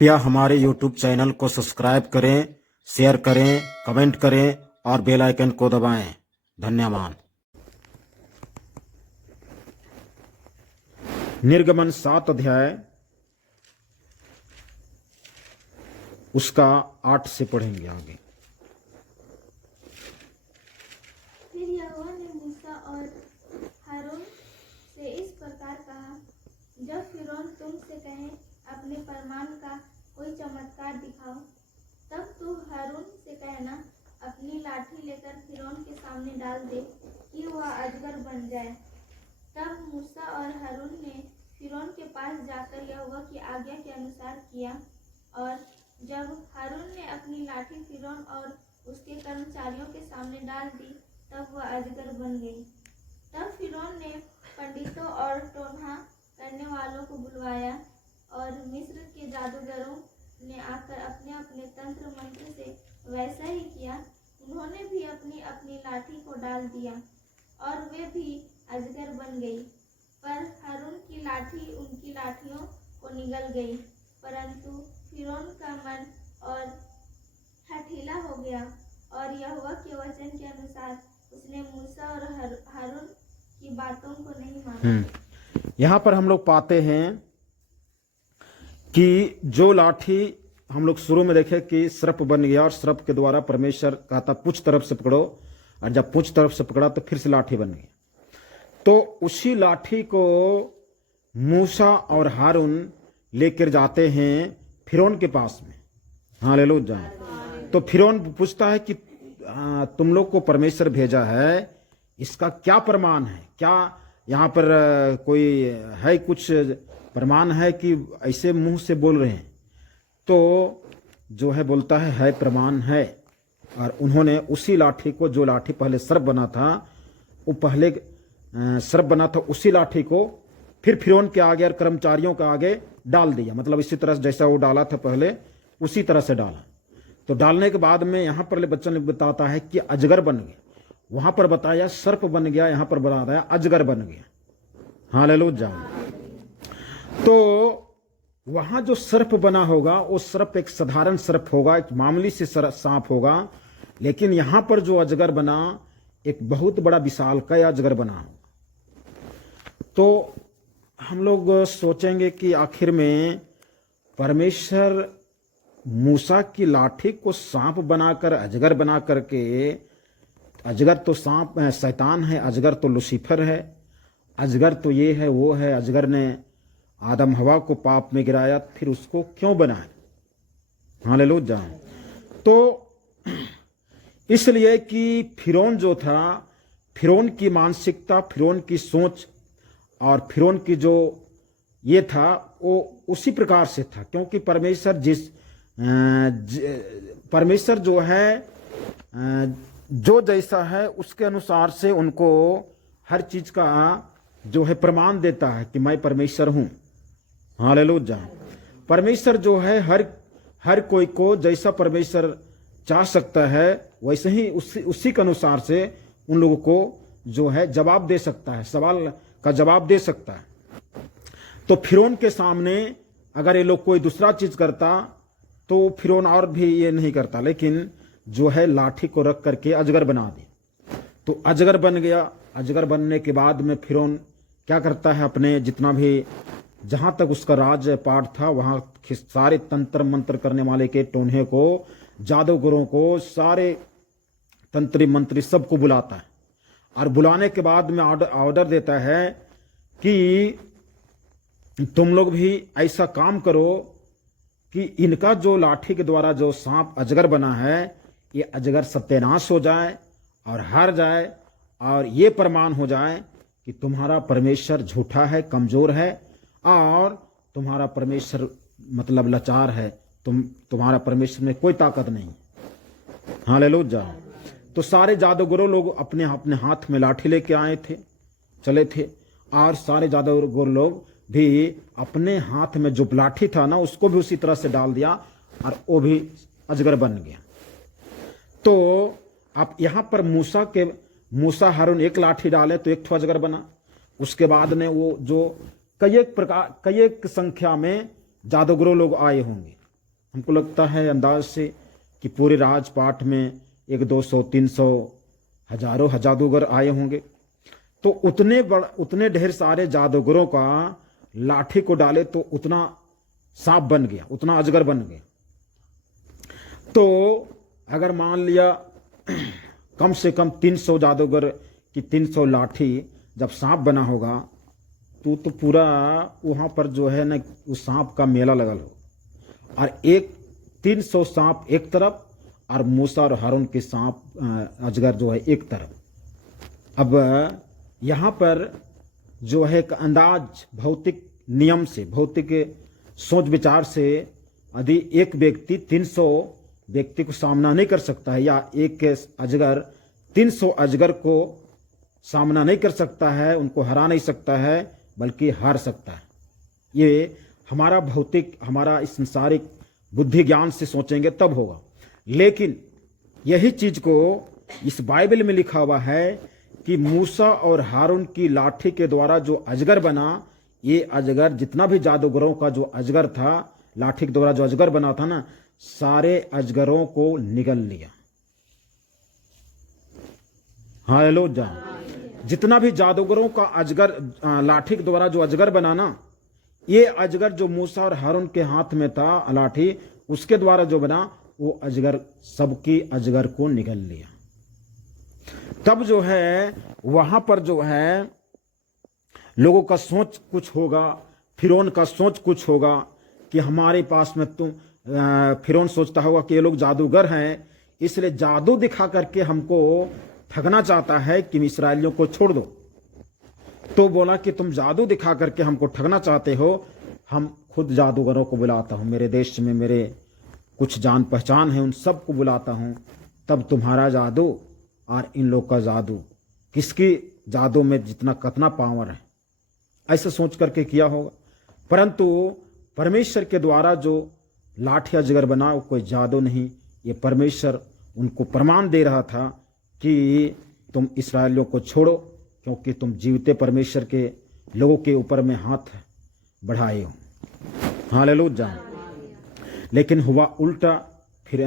कृपया हमारे YouTube channel को सब्सक्राइब करें, शेयर करें, कमेंट करें और बेल आइकन को दबाएं। धन्यवाद। निर्गमन 7 अध्याय उसका 8 से पढ़ेंगे आगे। फिर यहोवा ने मूसा और हारून से इस प्रकार कहा, जब फिरौन तुमसे कहे अपने फरमान का कोई चमत्कार दिखाओ, तब तू हारून से कहना, अपनी लाठी लेकर फिरौन के सामने डाल दे कि वह अजगर बन जाए। तब मूसा और हारून ने फिरौन के पास जाकर यहोवा की आज्ञा के अनुसार किया, और जब हारून ने अपनी लाठी फिरौन और उसके कर्मचारियों के सामने डाल दी, तब वह अजगर बन गई। तब फिरौन ने पंडितों और टोन्हा करने वालों को बुलवाया, और मिस्र के जादूगरों ने आकर अपने अपने तंत्र मंत्र से वैसा ही किया। उन्होंने भी अपनी अपनी लाठी को डाल दिया, और वे भी अजगर बन गई। पर हारून की लाठी उनकी लाठियों को निगल गई, परंतु फिरौन का मन और हठीला हो गया, और यहोवा के वचन के अनुसार उसने मूसा और हारून की बातों को नहीं माना। यहाँ पर हम लोग पाते हैं कि जो लाठी हम लोग शुरू में देखे कि सर्प बन गया, और सर्प के द्वारा परमेश्वर कहता पूंछ तरफ से पकड़ो, और जब पूंछ तरफ से पकड़ा तो फिर से लाठी बन गई। तो उसी लाठी को मूसा और हारून लेकर जाते हैं फिरौन के पास में। हालेलुया। तो फिरौन पूछता है कि तुम लोग को परमेश्वर भेजा है, इसका क्या प्रमाण है? क्या यहाँ पर कोई है, कुछ प्रमाण है कि ऐसे मुंह से बोल रहे हैं? तो जो है बोलता है प्रमाण है। और उन्होंने उसी लाठी को, जो लाठी पहले सर्प बना था, वो पहले सर्प बना था, उसी लाठी को फिर फिरौन के आगे और कर्मचारियों के आगे डाल दिया। मतलब इसी तरह जैसा वो डाला था पहले, उसी तरह से डाला। तो डालने के बाद में यहाँ पर बच्चन बताता है कि अजगर बन गया। वहां पर बताया सर्प बन गया, यहाँ पर बताया अजगर बन गया। हालेलुया। तो वहां जो सर्प बना होगा, वो सर्प एक साधारण सर्प होगा, एक मामूली से सांप होगा। लेकिन यहां पर जो अजगर बना, एक बहुत बड़ा विशालकाय अजगर बना। तो हम लोग सोचेंगे कि आखिर में परमेश्वर मूसा की लाठी को सांप बनाकर, अजगर बना करके, अजगर तो सांप है, शैतान है, अजगर तो लूसीफर है, अजगर तो ये है वो है, अजगर ने आदम हवा को पाप में गिराया, फिर उसको क्यों बनाया? हालेलुया। तो इसलिए कि फिरौन जो था, फिरौन की मानसिकता, फिरौन की सोच और फिरौन की जो ये था, वो उसी प्रकार से था। क्योंकि परमेश्वर जो है जो जैसा है उसके अनुसार से उनको हर चीज का जो है प्रमाण देता है कि मैं परमेश्वर हूं। हालेलुया। परमेश्वर जो है हर कोई को जैसा परमेश्वर चाह सकता है, वैसे ही उसी के अनुसार से उन लोगों को जो है जवाब दे सकता है, सवाल का जवाब दे सकता है। तो फिरौन के सामने अगर ये लोग कोई दूसरा चीज करता तो फिरौन और भी ये नहीं करता, लेकिन जो है लाठी को रख करके अजगर बना दी। तो अजगर बन गया। अजगर बनने के बाद में फिरौन क्या करता है, अपने जितना भी जहां तक उसका राज पाठ था, वहां सारे तंत्र मंत्र करने वाले के टोन्हे को, जादूगरों को, सारे तंत्री मंत्री सबको बुलाता है। और बुलाने के बाद में ऑर्डर देता है कि तुम लोग भी ऐसा काम करो कि इनका जो लाठी के द्वारा जो सांप अजगर बना है, ये अजगर सत्यानाश हो जाए और हार जाए, और ये प्रमाण हो जाए कि तुम्हारा परमेश्वर झूठा है, कमजोर है, और तुम्हारा परमेश्वर मतलब लाचार है, तुम्हारा परमेश्वर में कोई ताकत नहीं। हालेलुया। तो सारे जादूगरों लोग अपने अपने हाथ में लाठी लेके आए थे, चले थे, और सारे जादूगर लोग भी अपने हाथ में जो लाठी था ना, उसको भी उसी तरह से डाल दिया, और वो भी अजगर बन गया। तो आप यहां पर मूसा हारून एक लाठी डाले तो एक अजगर बना। उसके बाद में वो जो कई एक संख्या में जादूगरों लोग आए होंगे, हमको लगता है अंदाज से कि पूरे राजपाट में 100-200 300 हजारों जादूगर आए होंगे। तो उतने ढेर सारे जादूगरों का लाठी को डाले तो उतना सांप बन गया, उतना अजगर बन गया। तो अगर मान लिया कम से कम 300 जादूगर की 300 लाठी जब सांप बना होगा तो पूरा वहां पर जो है ना उस सांप का मेला लगल हो, और 300 सांप एक तरफ और मूसा और हारून के सांप अजगर जो है एक तरफ। अब यहाँ पर जो है एक अंदाज भौतिक नियम से, भौतिक सोच विचार से, यदि एक व्यक्ति 300 व्यक्ति को सामना नहीं कर सकता है, या एक अजगर 300 अजगर को सामना नहीं कर सकता है, उनको हरा नहीं सकता है, बल्कि हार सकता है। ये हमारा भौतिक, हमारा इस संसारिक बुद्धि ज्ञान से सोचेंगे तब होगा। लेकिन यही चीज को इस बाइबल में लिखा हुआ है कि मूसा और हारून की लाठी के द्वारा जो अजगर बना, ये अजगर जितना भी जादूगरों का जो अजगर था, लाठी के द्वारा जो अजगर बना था ना, सारे अजगरों को निगल लिया। हालेलुया। जितना भी जादूगरों का अजगर, लाठी के द्वारा जो अजगर बना ना, ये अजगर जो मूसा और हारून के हाथ में था लाठी, उसके द्वारा जो बना वो अजगर सबकी अजगर को निगल लिया। तब जो है वहां पर जो है लोगों का सोच कुछ होगा, फिरौन का सोच कुछ होगा कि हमारे पास में फिरौन सोचता होगा कि ये लोग जादूगर हैं, इसलिए जादू दिखा करके हमको ठगना चाहता है कि इस्राएलियों को छोड़ दो। तो बोला कि तुम जादू दिखा करके हमको ठगना चाहते हो, हम खुद जादूगरों को बुलाता हूं, मेरे देश में मेरे कुछ जान पहचान है, उन सबको बुलाता हूं, तब तुम्हारा जादू और इन लोग का जादू, किसकी जादू में जितना कितना पावर है, ऐसा सोच करके किया होगा। परंतु परमेश्वर के द्वारा जो लाठी अजगर बना वो कोई जादू नहीं, ये परमेश्वर उनको प्रमाण दे रहा था कि तुम इस्राएलियों को छोड़ो, क्योंकि तुम जीवते परमेश्वर के लोगों के ऊपर में हाथ बढ़ाए हो। हालेलुया। लेकिन हुआ उल्टा, फिर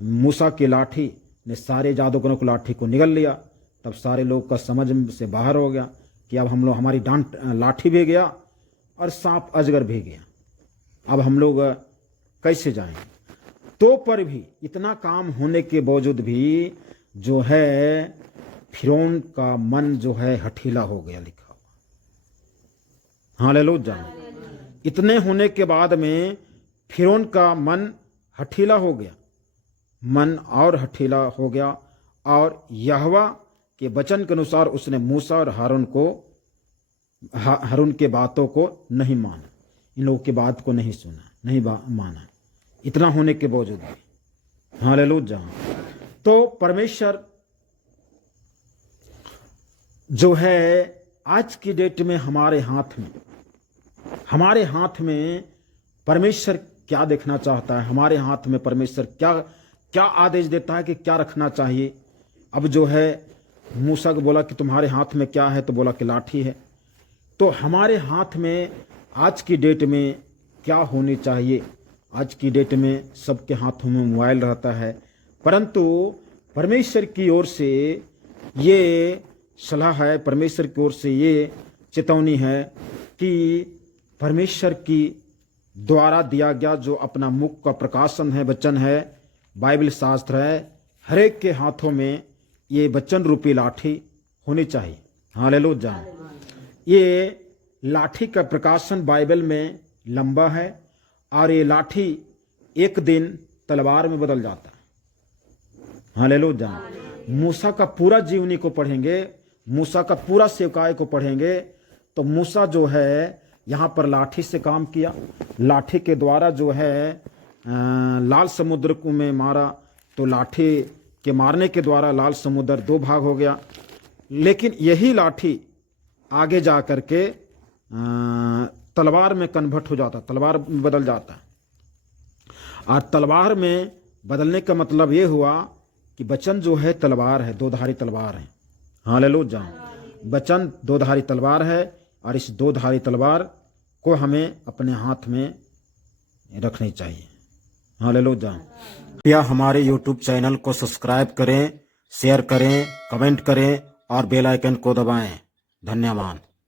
मूसा की लाठी ने सारे जादूगरों की लाठी को निगल लिया। तब सारे लोग का समझ से बाहर हो गया कि अब हम लोग, हमारी डांट लाठी भी गया और सांप अजगर भी गया, अब हम लोग कैसे जाएं। तो पर भी इतना काम होने के बावजूद भी जो है फिरौन का मन जो है हठीला हो गया, लिखा हुआ। हालेलुया। इतने होने के बाद में फिरौन का मन हठीला हो गया, मन और हठीला हो गया, और यहोवा के वचन के अनुसार उसने मूसा और हारून के बातों को नहीं माना, इन लोगों की बात को नहीं सुना, नहीं माना, इतना होने के बावजूद भी। हालेलुया। तो परमेश्वर जो है आज की डेट में हमारे हाथ में परमेश्वर क्या देखना चाहता है, हमारे हाथ में परमेश्वर क्या आदेश देता है कि क्या रखना चाहिए। अब जो है मूसा को बोला कि तुम्हारे हाथ में क्या है, तो बोला कि लाठी है। तो हमारे हाथ में आज की डेट में क्या होनी चाहिए। आज की डेट में सबके हाथों में मोबाइल रहता है, परंतु परमेश्वर की ओर से ये सलाह है, परमेश्वर की ओर से ये चेतावनी है कि परमेश्वर की द्वारा दिया गया जो अपना मुख का प्रकाशन है, वचन है, बाइबल शास्त्र है, हरेक के हाथों में ये वचन रूपी लाठी होनी चाहिए। हालेलुया। ये लाठी का प्रकाशन बाइबल में लंबा है, और ये लाठी एक दिन तलवार में बदल जाता है। हालेलुया। मूसा का पूरा जीवनी को पढ़ेंगे, मूसा का पूरा सेवकाई को पढ़ेंगे, तो मूसा जो है यहाँ पर लाठी से काम किया, लाठी के द्वारा जो है लाल समुद्र को में मारा, तो लाठी के मारने के द्वारा लाल समुद्र 2 भाग हो गया। लेकिन यही लाठी आगे जा करके तलवार में कन्वर्ट हो जाता, तलवार में बदल जाता। और तलवार में बदलने का मतलब ये हुआ कि वचन जो है तलवार है, 2-धारी तलवार है। हालेलुया। वचन 2-धारी तलवार है, और इस 2-धारी तलवार को हमें अपने हाथ में रखनी चाहिए। हालेलुया। कृपया हमारे YouTube चैनल को सब्सक्राइब करें, शेयर करें, कमेंट करें और बेल आइकन को दबाएं। धन्यवाद।